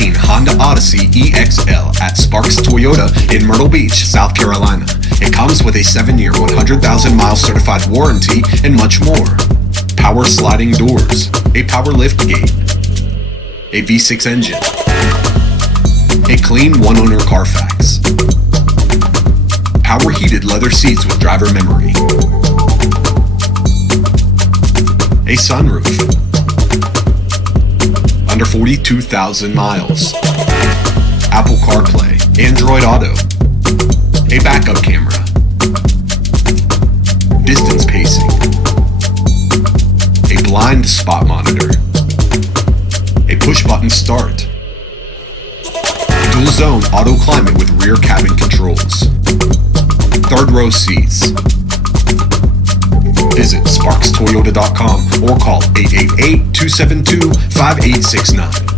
2019 Honda Odyssey EXL at Sparks Toyota in Myrtle Beach, South Carolina. It comes with a 7-year, 100,000-mile certified warranty and much more. Power sliding doors, a power lift gate, a V6 engine, a clean one-owner Carfax, power heated leather seats with driver memory, a sunroof, under 42,000 miles, Apple CarPlay, Android Auto, a backup camera, distance pacing, a blind spot monitor, a push-button start, dual-zone auto climate with rear cabin controls, third-row seats. Visit SparksToyota.com or call 888-272-5869.